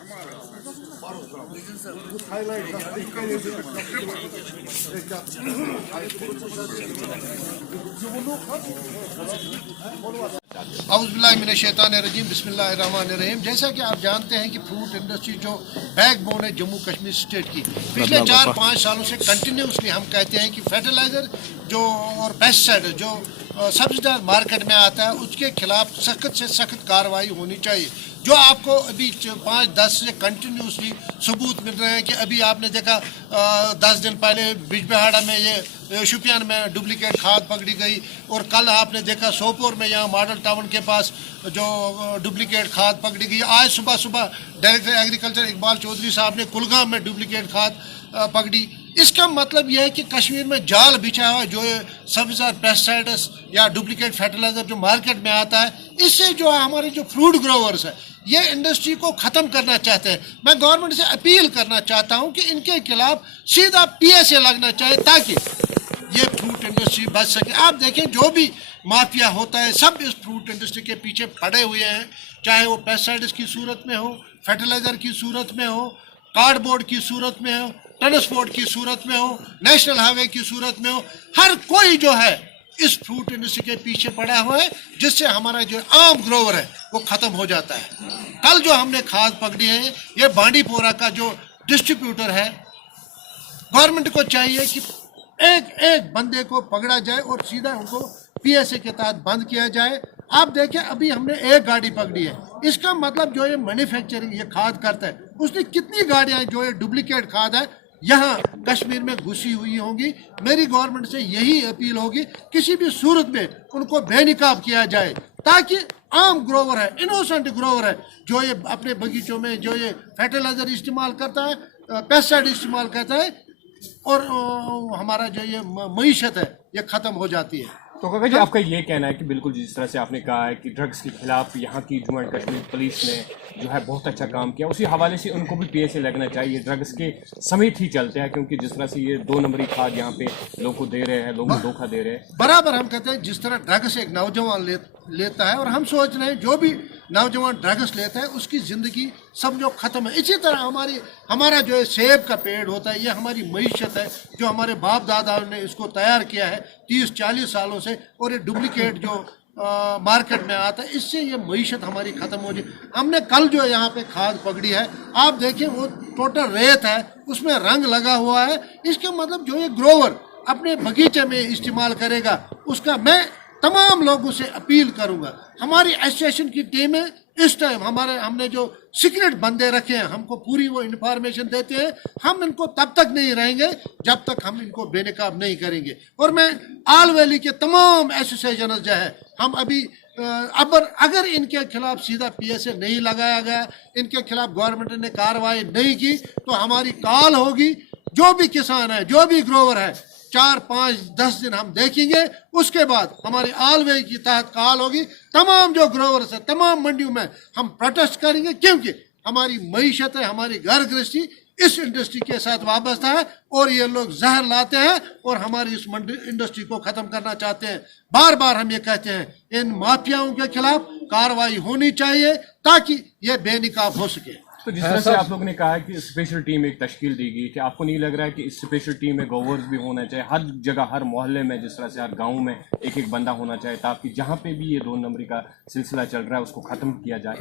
औज़ुबिल्लाहिमिनश्शैतानिर्रजीम बिस्मिल्लाहिर्रहमानिर्रहीम। जैसा कि आप जानते हैं कि फ्रूट इंडस्ट्री जो बैक बोन है जम्मू कश्मीर स्टेट की, पिछले 4-5 सालों से कंटिन्यूसली हम कहते हैं कि फर्टिलाइज़र जो और पेस्टिसाइड जो सब्सिडाइज मार्केट में आता है उसके खिलाफ सख्त से सख्त कार्रवाई होनी चाहिए। जो आपको अभी 5-10 से कंटिन्यूसली सबूत मिल रहे हैं कि अभी आपने देखा 10 दिन पहले बिजबेहाड़ा में ये शुपियान में डुप्लीकेट खाद पकड़ी गई, और कल आपने देखा सोपोर में यहाँ मॉडल टाउन के पास जो डुप्लीकेट खाद पकड़ी गई। आज सुबह डायरेक्टर एग्रीकल्चर इकबाल चौधरी साहब ने कुलगाम में डुप्लीकेट खाद पकड़ी। इसका मतलब यह है कि कश्मीर में जाल बिछा हुआ जो सब्सिडाइज पेस्टिसाइड्स या डुप्लीकेट फर्टिलाइजर जो मार्केट में आता है, इससे जो है हमारे जो फ्रूट ग्रोवर्स है ये इंडस्ट्री को ख़त्म करना चाहते हैं। मैं गवर्नमेंट से अपील करना चाहता हूं कि इनके खिलाफ सीधा PSA लगना चाहिए ताकि ये फ्रूट इंडस्ट्री बच सके। आप देखें जो भी माफिया होता है सब इस फ्रूट इंडस्ट्री के पीछे पड़े हुए हैं, चाहे वो पेस्टिसाइड्स की सूरत में हो, फर्टिलाइज़र की सूरत में हो, कार्डबोर्ड की सूरत में हो, ट्रांसपोर्ट की सूरत में हो, नेशनल हाईवे की सूरत में हो। हर कोई जो है इस फ्रूट इंडस्ट्री के पीछे पड़ा हुआ है, जिससे हमारा जो आम ग्रोवर है वो ख़त्म हो जाता है। कल जो हमने खाद पकड़ी है ये बांडी पोरा का जो डिस्ट्रीब्यूटर है, गवर्नमेंट को चाहिए कि एक बंदे को पकड़ा जाए और सीधा उनको PSA के तहत बंद किया जाए। आप देखें अभी हमने एक गाड़ी पकड़ी है, इसका मतलब जो ये मैन्युफैक्चरिंग ये खाद करता है उसने कितनी गाड़ियां जो ये डुप्लीकेट खाद है यहाँ कश्मीर में घुसी हुई होंगी। मेरी गवर्नमेंट से यही अपील होगी किसी भी सूरत में उनको बेनिकाब किया जाए ताकि आम ग्रोवर है, इनोसेंट ग्रोवर है, जो ये अपने बगीचों में जो ये फर्टिलाइजर इस्तेमाल करता है, पेस्टिसाइड इस्तेमाल करता है, और हमारा जो ये मईशत है ये ख़त्म हो जाती है। तो काका जी आपका ये कहना है कि बिल्कुल जिस तरह से आपने कहा है कि ड्रग्स के खिलाफ यहाँ की जम्मू एंड कश्मीर पुलिस ने जो है बहुत अच्छा काम किया, उसी हवाले से उनको भी PSA लगना चाहिए, ड्रग्स के समेत ही चलते हैं, क्योंकि जिस तरह से ये 2 नंबरी खाद यहाँ पे लोगों को दे रहे हैं, लोगों को धोखा दे रहे हैं। बराबर हम कहते हैं जिस तरह ड्रग्स एक नौजवान लेता है, और हम सोच रहे हैं जो भी नौजवान ड्रग्स लेता है उसकी ज़िंदगी समझो ख़त्म है। इसी तरह हमारा जो है सेब का पेड़ होता है, ये हमारी मईशत है जो हमारे बाप दादा ने इसको तैयार किया है 30-40 सालों से, और ये डुप्लीकेट जो मार्केट में आता है इससे ये मईशत हमारी ख़त्म हो जाए। हमने कल जो यहाँ पे खाद पकड़ी है, आप देखें वो टोटल रेत है, उसमें रंग लगा हुआ है। इसका मतलब जो ये ग्रोवर अपने बगीचे में इस्तेमाल करेगा उसका मैं तमाम लोगों से अपील करूंगा। हमारी एसोसिएशन की टीमें इस टाइम हमने जो सीक्रेट बंदे रखे हैं, हमको पूरी वो इन्फॉर्मेशन देते हैं। हम इनको तब तक नहीं रहेंगे जब तक हम इनको बेनकाब नहीं करेंगे। और मैं आल वैली के तमाम एसोसिएशन जो है हम अभी अगर इनके खिलाफ सीधा PSA नहीं लगाया गया, इनके खिलाफ गवर्नमेंट ने कार्रवाई नहीं की, तो हमारी कॉल होगी जो भी किसान है, जो भी ग्रोवर है, 4-5-10 दिन हम देखेंगे। उसके बाद हमारी आलवे की तहत कॉल होगी, तमाम जो ग्रोवर्स है तमाम मंडियों में हम प्रोटेस्ट करेंगे, क्योंकि हमारी मईशत है, हमारी घर गृहस्थी इस इंडस्ट्री के साथ वाबस्ता है, और ये लोग जहर लाते हैं और हमारी इस इंडस्ट्री को ख़त्म करना चाहते हैं। बार बार हम ये कहते हैं इन माफियाओं के खिलाफ कार्रवाई होनी चाहिए ताकि ये बेनिकाब हो सके। तो जिस तरह से आप लोगों ने कहा है कि स्पेशल टीम एक तश्कील दी गई, कि आपको नहीं लग रहा है कि इस स्पेशल टीम में गोवर्स भी होना चाहिए हर जगह, हर मोहल्ले में, जिस तरह से हर गांव में एक बंदा होना चाहिए, ताकि जहां पे भी ये 2 नंबरी का सिलसिला चल रहा है उसको ख़त्म किया जाए।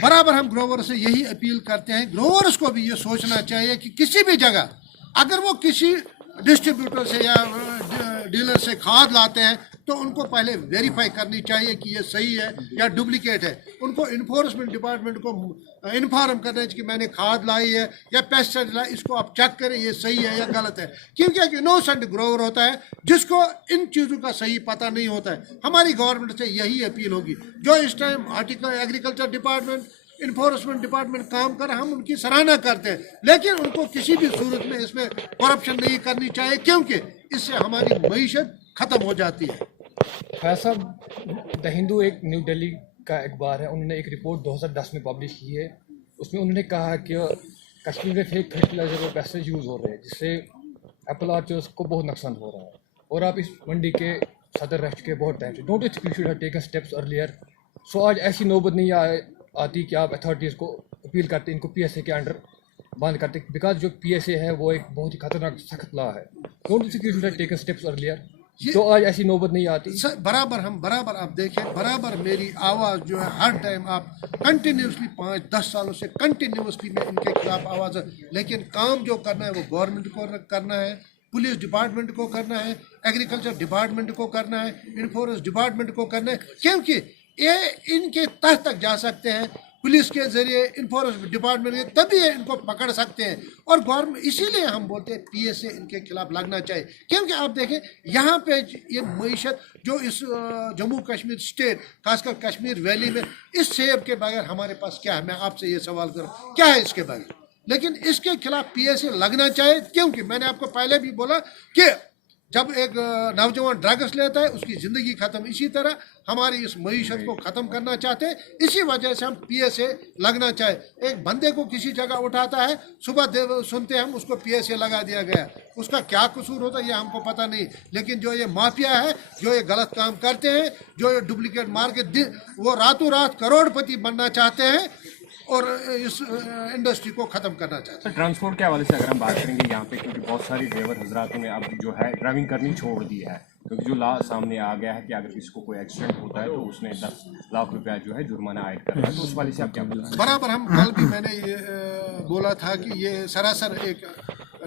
बराबर हम ग्रोवर से यही अपील करते हैं। ग्रोवर्स को भी ये सोचना चाहिए कि किसी भी जगह अगर वो किसी डिस्ट्रीब्यूटर से या डीलर से खाद लाते हैं तो उनको पहले वेरीफाई करनी चाहिए कि ये सही है या डुप्लीकेट है। उनको इन्फोर्समेंट डिपार्टमेंट को इन्फॉर्म करना चाहिए कि मैंने खाद लाई है या पेस्टिसाइड लाई, इसको आप चेक करें ये सही है या गलत है, क्योंकि एक इनोसेंट ग्रोवर होता है जिसको इन चीज़ों का सही पता नहीं होता है। हमारी गवर्नमेंट से यही अपील होगी, जो इस time agriculture department, enforcement department काम कर, हम उनकी सराहना करते हैं, लेकिन उनको किसी भी सूरत में इसमें करप्शन नहीं करनी चाहिए, क्योंकि इससे हमारी मईशत ख़त्म हो जाती है। फैसल द हिंदू एक न्यू दिल्ली का अखबार है, उन्होंने एक रिपोर्ट 2010 में पब्लिश की है। उसमें उन्होंने कहा कि कश्मीर में फेक फर्टिलाइजर और पेस्टिसाइड यूज़ हो रहे हैं, जिससे एप्पल ऑर्चर्ड्स को बहुत नुकसान हो रहा है, और आप इस मंडी के सदर रह चुके बहुत टाइम से। Don't you think you should have taken steps earlier? So आज ऐसी नौबत नहीं आती कि आप अथॉरिटीज़ को अपील करते इनको PSA के अंडर बंद करते, बिकॉज जो PSA है वो एक बहुत ही खतरनाक सख्त लॉ है. Don't think you should have taken steps earlier, तो आज ऐसी नौबत नहीं आती. बराबर आप देखें, बराबर मेरी आवाज़ जो है हर टाइम आप कंटिन्यूसली 5-10 सालों से कंटिन्यूसली मैं इनके खिलाफ आवाज़, लेकिन काम जो करना है वो गवर्नमेंट को करना है, पुलिस डिपार्टमेंट को करना है, एग्रीकल्चर डिपार्टमेंट को करना है, इन्फोर्स डिपार्टमेंट को करना है, क्योंकि ये इनके तह तक जा सकते हैं पुलिस के जरिए, इन्फोर्समेंट डिपार्टमेंट के, तभी ये इनको पकड़ सकते हैं. और गवर्नमेंट, इसीलिए हम बोलते हैं PSA इनके खिलाफ लगना चाहिए, क्योंकि आप देखें यहाँ पे ये मईशत जो इस जम्मू कश्मीर स्टेट, खासकर कश्मीर वैली में, इस सेब के बगैर हमारे पास क्या है? मैं आपसे ये सवाल करूँ, क्या है इसके बगैर? लेकिन इसके खिलाफ PSA लगना चाहिए, क्योंकि मैंने आपको पहले भी बोला कि जब एक नौजवान ड्रग्स लेता है उसकी ज़िंदगी ख़त्म. इसी तरह हमारी इस मईशत को ख़त्म करना चाहते हैं, इसी वजह से हम PSA लगना चाहे. एक बंदे को किसी जगह उठाता है, सुबह सुनते हैं हम उसको PSA लगा दिया गया, उसका क्या कसूर होता है ये हमको पता नहीं. लेकिन जो ये माफिया है, जो ये गलत काम करते हैं, जो ये डुप्लीकेट मार के वो रातों रात करोड़पति बनना चाहते हैं और इस इंडस्ट्री को ख़त्म करना चाहते हैं. ट्रांसपोर्ट के हवाले से अगर हम बात करेंगे यहाँ पे, क्योंकि बहुत सारी ड्राइवर हजरातों ने अब जो है ड्राइविंग करनी छोड़ दी है, क्योंकि जो लॉ सामने आ गया है कि अगर किसी को कोई एक्सीडेंट होता है तो उसने 10 लाख रुपया जो है जुर्माना आयद करना है. तो उस वाले से आप क्या बोलते? बराबर हम कल भी मैंने ये बोला था कि ये सरासर एक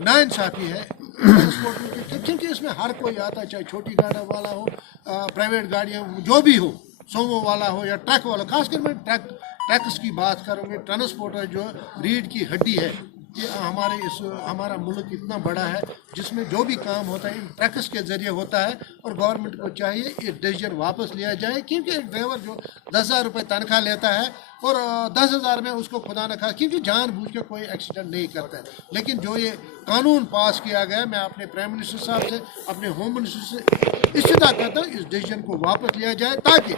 नाइंसाफ़ी है ट्रांसपोर्ट में, क्योंकि इसमें हर कोई आता है, चाहे छोटी गाड़ी वाला हो, प्राइवेट गाड़ियाँ जो भी हो, सोमो वाला हो या ट्रक वाला. खासकर मैं ट्रक्स की बात करूँगी. ट्रांसपोर्टर जो रीढ़ की हड्डी है, ये हमारा मुल्क इतना बड़ा है जिसमें जो भी काम होता है इन ट्रक्स के ज़रिए होता है. और गवर्नमेंट को चाहिए ये डिसीजन वापस लिया जाए, क्योंकि एक ड्राइवर जो 10,000 रुपये तनख्वाह लेता है और 10,000 में उसको खुदा न खा, क्योंकि जानबूझ के कोई एक्सीडेंट नहीं करता है. लेकिन जो ये कानून पास किया गया, मैं अपने प्राइम मिनिस्टर साहब से, अपने होम मिनिस्टर से इस्तिदा करता हूँ इस डिसीजन को वापस लिया जाए, ताकि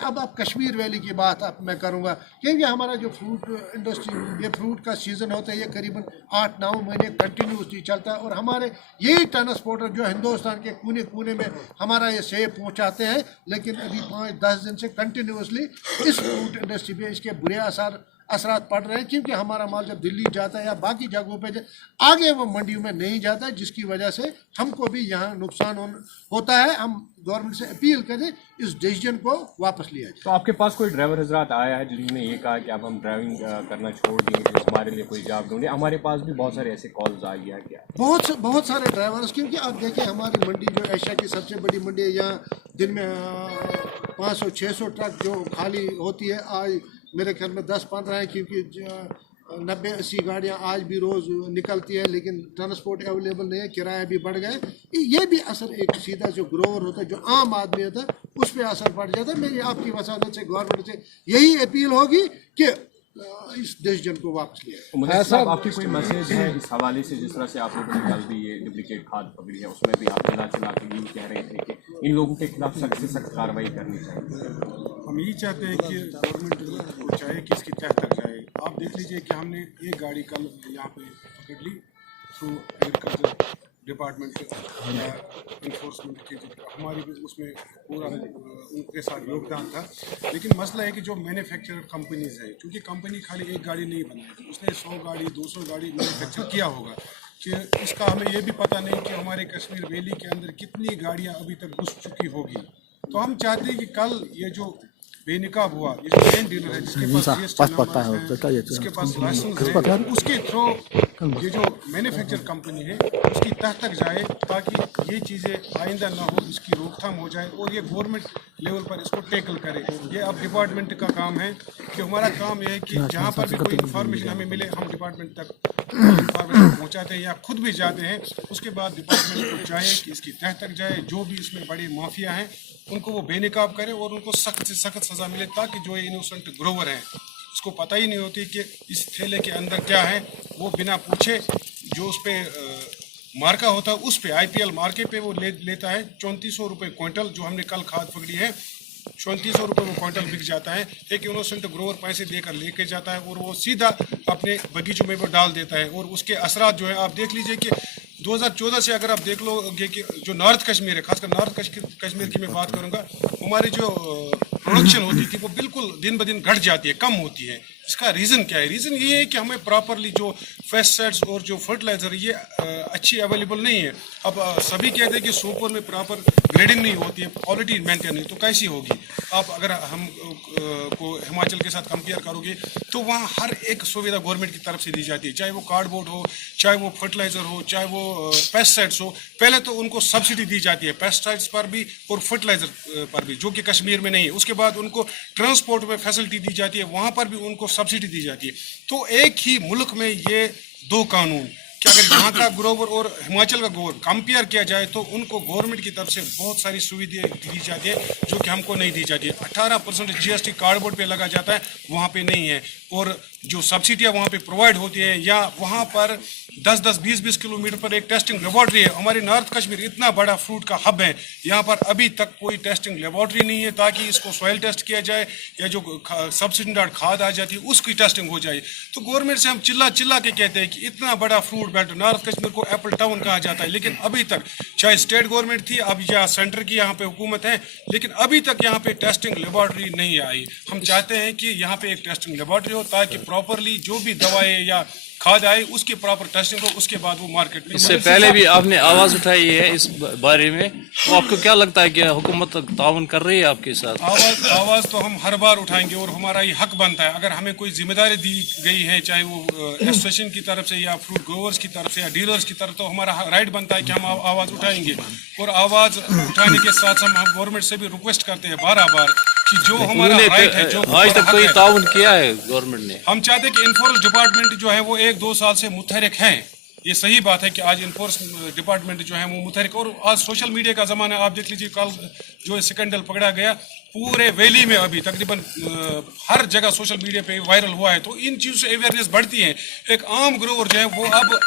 अब आप कश्मीर वैली की बात अब मैं करूँगा, क्योंकि हमारा जो फ्रूट इंडस्ट्री, ये फ्रूट का सीज़न होता है, ये करीबन 8-9 महीने कंटिन्यूसली चलता है. और हमारे यही ट्रांसपोर्टर जो हिंदुस्तान के कोने कोने में हमारा ये सेब पहुँचाते हैं, लेकिन अभी 5-10 दिन से कंटिन्यूसली इस फ्रूट इंडस्ट्री पे इसके बुरे असरात पड़ रहे हैं, क्योंकि हमारा माल जब दिल्ली जाता है या बाकी जगहों पे आगे वो मंडियों में नहीं जाता है, जिसकी वजह से हमको भी यहाँ नुकसान होता है. हम गवर्नमेंट से अपील करें इस डिसीजन को वापस लिया जाए. तो आपके पास कोई ड्राइवर हजरात आया है जिन्होंने ये कहा कि अब हम ड्राइविंग करना छोड़ देंगे, तो हमारे लिए कोई जॉब ढूंढे? हमारे पास भी बहुत सारे ऐसे कॉल्स आई है. क्या बहुत सारे ड्राइवर्स, क्योंकि आप देखें हमारी मंडी जो एशिया की सबसे बड़ी मंडी है, यहाँ दिन में 500-600 ट्रक जो खाली होती है, आज मेरे ख्याल में 10-15 हैं, क्योंकि 90-80 गाड़ियाँ आज भी रोज़ निकलती है, लेकिन ट्रांसपोर्ट अवेलेबल नहीं है, किराया भी बढ़ गए. ये भी असर एक सीधा जो ग्रोवर होता है, जो आम आदमी होता है, उस पर असर पड़ जाता है. मेरी आपकी वसादत से गवर्नमेंट से यही अपील होगी कि इस डिसीजन को वापस लिया. मुझे साहब आपकी कोई मैसेज है इस हवाले से, जिस तरह से आप लोगों ने कल भी ये डुप्लीकेट खाद पकड़ी है, उसमें भी आप चला के यही कह रहे थे कि इन लोगों के खिलाफ सख्त से सख्त कार्रवाई करनी चाहिए? हम यही चाहते हैं कि गवर्नमेंट को चाहे कि इसकी तह तक जाए. आप देख लीजिए कि हमने एक गाड़ी कल यहाँ पे पकड़ ली थ्रू एग्रीकल्चर डिपार्टमेंट या इन्फोर्समेंट के, हमारी भी उसमें पूरा उनके साथ योगदान था. लेकिन मसला है कि जो मैन्युफैक्चरर कंपनीज़ है, क्योंकि कंपनी खाली एक गाड़ी नहीं बनाई, उसने 100 गाड़ी 200 गाड़ी मैन्युफैक्चर किया होगा, कि इसका हमें ये भी पता नहीं कि हमारे कश्मीर वैली के अंदर कितनी गाड़ियाँ अभी तक घुस चुकी होगी. तो हम चाहते हैं कि कल ये जो बेनिकाब हुआ, ये जो मेन डीलर है, जिसके पास GST नंबर है, जिसके पास लाइसेंस है, उसके थ्रू ये जो मैन्युफैक्चर कंपनी है उसकी तह तक जाए, ताकि ये चीज़ें आइंदा ना हो, इसकी रोकथाम हो जाए और ये गवर्नमेंट लेवल पर इसको टैकल करे. ये अब डिपार्टमेंट का काम है, कि हमारा काम यह है कि जहाँ पर भी कोई इन्फॉर्मेशन हमें मिले, हम डिपार्टमेंट तक इन्फॉर्मेशन पहुँचाते हैं या खुद भी जाते हैं. उसके बाद डिपार्टमेंट को चाहिए कि इसकी तह तक जाए, जो भी इसमें बड़े माफिया हैं उनको वो बेनकाब करे और उनको सख्त से सख्त सज़ा मिले, ताकि जो ये इनोसेंट ग्रोवर हैं, उसको पता ही नहीं होती कि इस थैले के अंदर क्या है, वो बिना पूछे जो उस पर मार्का होता है, उस पे IPL मार्के पे वो लेता है 3400 रुपये क्विंटल. जो हमने कल खाद पकड़ी है 3400 रुपये वो क्विंटल बिक जाता है. एक इनोसेंट ग्रोवर पैसे देकर लेके जाता है और वो सीधा अपने बगीचों में वो डाल देता है. और उसके असरात जो है आप देख लीजिए कि 2014 से अगर आप देख लोगे कि जो नॉर्थ कश्मीर है, खासकर नॉर्थ कश्मीर की मैं बात करूँगा, हमारे जो प्रोडक्शन होती थी वो बिल्कुल दिन ब दिन घट जाती है, कम होती है। इसका रीज़न क्या है? रीज़न ये है कि हमें प्रॉपरली जो पेस्टिसाइड्स और जो फर्टिलाइज़र ये अच्छी अवेलेबल नहीं है। अब सभी कहते हैं कि सोपोर में प्रॉपर ग्रेडिंग नहीं होती है, क्वालिटी मेंटेन नहीं, तो कैसी होगी? आप अगर हम को हिमाचल के साथ कंपेयर करोगे तो वहाँ हर एक सुविधा गवर्नमेंट की तरफ से दी जाती है, चाहे वो कार्डबोर्ड हो, चाहे वो फर्टिलाइज़र हो, चाहे वो पेस्टिसाइड्स हो। पहले तो उनको सब्सिडी दी जाती है पेस्टिसाइड्स पर भी और फर्टिलाइज़र पर भी, जो कि कश्मीर में नहीं है। उसके बाद उनको ट्रांसपोर्ट में फैसिलिटी दी जाती है, वहाँ पर भी उनको सब्सिडी दी जाती है। तो एक ही मुल्क में ये दो कानून, कि अगर यहाँ का ग्रोवर और हिमाचल का ग्रोवर कंपेयर किया जाए तो उनको गवर्नमेंट की तरफ से बहुत सारी सुविधाएं दी जाती है जो कि हमको नहीं दी जाती है। 18% GST कार्डबोर्ड पे लगा जाता है, वहाँ पे नहीं है। और जो सब्सिडियाँ वहाँ पे प्रोवाइड होती है, या वहाँ पर 10-10, 20-20 किलोमीटर पर एक टेस्टिंग लेबॉर्ट्री है। हमारी नॉर्थ कश्मीर इतना बड़ा फ्रूट का हब है, यहाँ पर अभी तक कोई टेस्टिंग लेबॉर्ट्री नहीं है ताकि इसको सॉइल टेस्ट किया जाए या जो सब्सिडाइज्ड खाद आ जाती है उसकी टेस्टिंग हो जाए। तो गवर्नमेंट से हम चिल्ला के कहते हैं कि इतना बड़ा फ्रूट बेल्ट, नॉर्थ कश्मीर को एप्पल टाउन कहा जाता है, लेकिन अभी तक चाहे स्टेट गवर्नमेंट थी अब या सेंटर की यहाँ पे हुकूमत है, लेकिन अभी तक यहाँ पे टेस्टिंग लेबॉर्ट्री नहीं आई। हम चाहते हैं कि यहाँ पे एक टेस्टिंग लेबॉर्ट्री हो ताकि प्रॉपरली जो भी दवाएं या खाद आए उसकी प्रॉपर टेस्टिंग हो, उसके बाद वो मार्केट में। इससे पहले भी आपने आवाज उठाई है इस बारे में, तो आपको क्या लगता है कि हुकूमत ताउन कर रही है आपके साथ? आवाज तो हम हर बार उठाएंगे और हमारा ये हक बनता है। अगर हमें कोई जिम्मेदारी दी गई है, चाहे वो एसोसिएशन की तरफ से या फ्रूट ग्रोवर्स की तरफ से या डीलर्स की तरफ, तो हमारा राइट बनता है कि हम आवाज उठाएंगे। और आवाज उठाने के साथ हम गवर्नमेंट से भी रिक्वेस्ट करते हैं बार कि जो हमारा राइट है, जो आज तक कोई ताउन किया है गवर्नमेंट ने? हम चाहते हैं कि इन्फोर्स डिपार्टमेंट जो है वो 1-2 साल से मुतहरिक हैं। ये सही बात है कि आज इन्फोर्स डिपार्टमेंट जो है वो मुतहरिक, और आज सोशल मीडिया का ज़माना है। आप देख लीजिए कल जो स्कैंडल पकड़ा गया पूरे वैली में, अभी तकरीबन हर जगह सोशल मीडिया पे वायरल हुआ है। तो इन चीज़ों से अवेयरनेस बढ़ती है। एक आम ग्रोवर जो है वो अब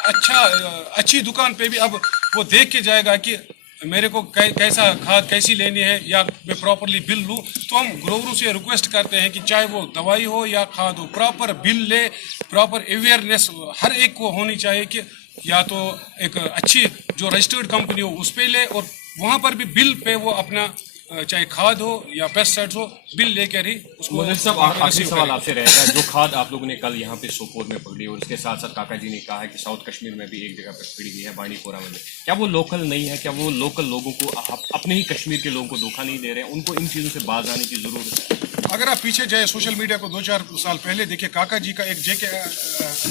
अच्छी दुकान पे भी अब वो देख के जाएगा कि मेरे को कैसा खाद कैसी लेनी है या मैं प्रॉपरली बिल लूँ। तो हम ग्रोवरों से रिक्वेस्ट करते हैं कि चाहे वो दवाई हो या खाद हो, प्रॉपर बिल ले, प्रॉपर अवेयरनेस हर एक को होनी चाहिए कि या तो एक अच्छी जो रजिस्टर्ड कंपनी हो उस पर ले, और वहाँ पर भी बिल पे वो अपना चाहे खाद हो या पेस्टिसाइड्स हो बिल लेकर ही उसको। मुझे सब आखिरी सवाल आपसे रहेगा, जो खाद आप लोगों ने कल यहाँ पे सोपोर में पकड़ी और उसके साथ साथ काका जी ने कहा है कि साउथ कश्मीर में भी एक जगह पर पकड़ी गई है बांडीपोरा में, क्या वो लोकल नहीं है? क्या वो लोकल लोगों को, अपने ही कश्मीर के लोगों को धोखा नहीं दे रहे हैं? उनको इन चीज़ों से बाज आने की ज़रूरत है। अगर आप पीछे जाए सोशल मीडिया को 2-4 साल पहले देखिए, काका जी का एक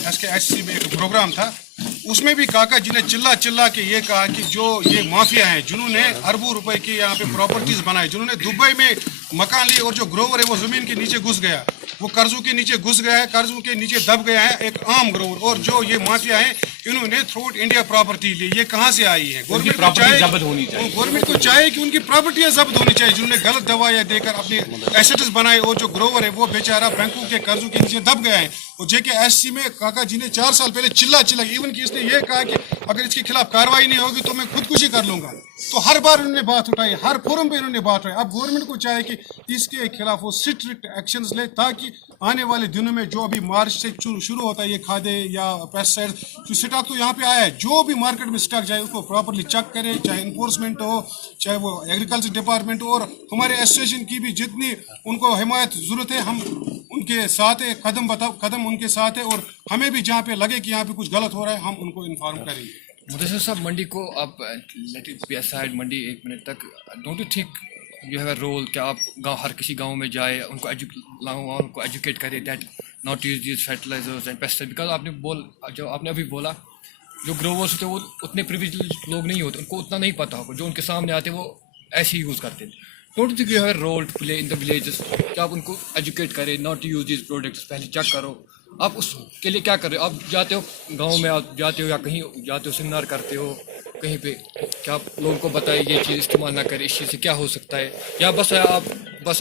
JKSC में एक प्रोग्राम था, उसमें भी काका जी ने चिल्ला के ये कहा कि जो ये माफिया हैं जिन्होंने अरबों रुपए की यहाँ पे प्रॉपर्टीज बनाई, जिन्होंने दुबई में मकान लिए, और जो ग्रोवर है वो जमीन के नीचे घुस गया, वो कर्जों के नीचे घुस गया है, कर्जों के नीचे दब गया है एक आम ग्रोवर। और जो ये माफिया है इन्होंने थ्रू आउट इंडिया प्रॉपर्टी ली, ये कहाँ से आई है? गवर्नमेंट को चाहिए कि उनकी प्रॉपर्टियां जब्त होनी चाहिए, जिन्होंने गलत दवाइयां देकर अपने एसेट्स बनाए, और जो ग्रोवर है वो बेचारा बैंकों के कर्जों के नीचे दब गया है। और JKSC में काका जी ने 4 साल पहले चिल्ला इवन कि इसने ये कहा कि अगर इसके खिलाफ कार्रवाई नहीं होगी तो मैं खुदकुशी कर लूंगा। तो हर बार उन्होंने बात उठाई, हर फोरम पे उन्होंने बात उठाई। अब गवर्नमेंट को चाहिए कि इसके खिलाफ वो स्ट्रिक्ट एक्शंस ले, ताकि आने वाले दिनों में जो अभी मार्च से शुरू होता है ये खादे या पेस्टिसाइड जो स्टॉक तो यहाँ पे आया है, जो भी मार्केट में स्टॉक जाए उसको प्रॉपरली चेक करे, चाहे इन्फोर्समेंट हो, चाहे वो एग्रीकल्चर डिपार्टमेंट हो, और हमारे एसोसिएशन की भी जितनी उनको हिमायत जरूरत है हम उनके साथ है, कदम उनके साथ है, और हमें भी जहाँ पे लगे कि यहाँ पे कुछ गलत हो रहा है हम उनको इन्फॉर्म करेंगे। मुदस्सिर साहब, मंडी को आप लेट इट बी असाइड, मंडी 1 मिनट तक, don't you think you have a role कि आप हर किसी गांव में जाए, उनको एजुकेट करें that not use this fertilizers and pesticide? Because जो आपने अभी बोला, जो ग्रोवर्स होते हैं वो उतने प्रिविलेज लोग नहीं होते, उनको उतना नहीं पता होगा, जो उनके सामने आते वो ऐसे ही यूज़ करते हैं। Don't you think you have a role to play in the villages कि आप उनको एजुकेट करें नॉट यूज दिस प्रोडक्ट्स? पहले चेक करो, आप उसके लिए क्या कर रहे हो? आप जाते हो गांव में, आप जाते हो या कहीं जाते हो सेमिनार करते हो कहीं पे, क्या आप लोगों को बताइए ये चीज़ इस्तेमाल ना करें, इस चीज़ से क्या हो सकता है? या बस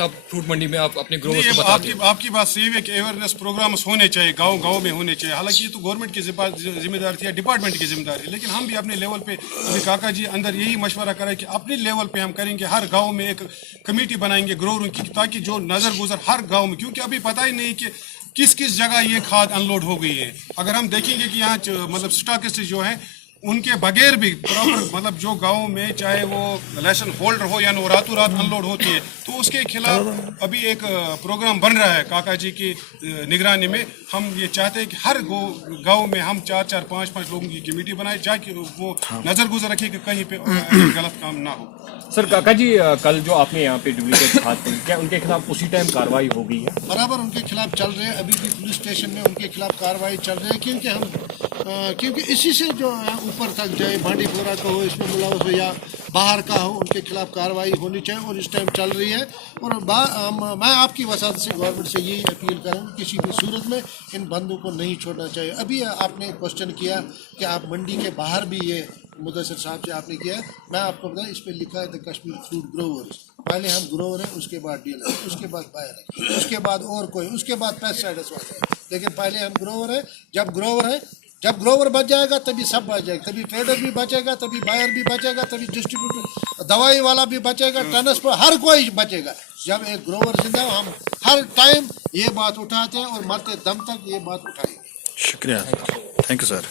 आप फ्रूट मंडी में आप अपने ग्रोवर्स को बताते हो? आपकी बात सही है कि अवेयरनेस प्रोग्राम्स होने चाहिए, गांव में होने चाहिए। हालांकि ये तो गवर्नमेंट की जिम्मेदारी थी या डिपार्टमेंट की जिम्मेदारी है, लेकिन हम भी अपने लेवल पे, अभी काका जी अंदर यही मशवरा करें कि अपने लेवल पे हम करेंगे, हर गाँव में एक कमेटी बनाएंगे ग्रोवरों की, ताकि जो नज़र गुजर हर गाँव में, क्योंकि अभी पता ही नहीं कि किस जगह ये खाद अनलोड हो गई है। अगर हम देखेंगे कि यहाँ मतलब स्टॉकिस्ट जो है उनके बगैर भी प्रॉपर मतलब जो गाँव में चाहे वो लाइसेंस होल्डर हो या रातों रात अनलोड होती है, तो उसके खिलाफ अभी एक प्रोग्राम बन रहा है काका जी की निगरानी में। हम ये चाहते हैं कि हर गाँव में हम 4-4, 5-5 लोगों की कमेटी बनाए, जाके वो नजर गुजर रखे कि कहीं पे गलत काम ना हो। सर काका जी, कल जो आपने यहाँ पे डुप्लीकेट खाद थे, क्या उनके खिलाफ उसी टाइम कार्रवाई हो गई है? बराबर उनके खिलाफ चल रहे हैं, अभी भी पुलिस स्टेशन में उनके खिलाफ कार्रवाई चल रही है, क्योंकि इसी से जो है ऊपर तक जाए, बांडी पोरा का हो, इसमें मुलवस हो या बाहर का हो, उनके खिलाफ कार्रवाई होनी चाहिए और इस टाइम चल रही है। और मैं आपकी वसात से गवर्नमेंट से यही अपील करूँगा, किसी भी सूरत में इन बंदों को नहीं छोड़ना चाहिए। अभी आपने क्वेश्चन किया कि आप मंडी के बाहर भी ये मुदस्सिर साहब से आपने किया, मैं आपको बताऊं इस पे लिखा है द कश्मीर फ्रूट ग्रोवर्स। पहले हम ग्रोवर हैं, उसके बाद डीलर, उसके बाद बायर है, उसके बाद और कोई, उसके बाद पेस्टिसाइड्स वाले हैं, लेकिन पहले हम ग्रोवर हैं। जब ग्रोवर बच जाएगा तभी सब बच जाएगा, तभी ट्रेडर भी बचेगा, तभी बायर भी बचेगा, तभी डिस्ट्रीब्यूटर दवाई वाला भी बचेगा, ट्रांसपोर्ट हर कोई बचेगा। जब एक ग्रोवर जिंदा, हम हर टाइम ये बात उठाते हैं और मरते दम तक ये बात उठाएंगे। शुक्रिया, थैंक यू सर।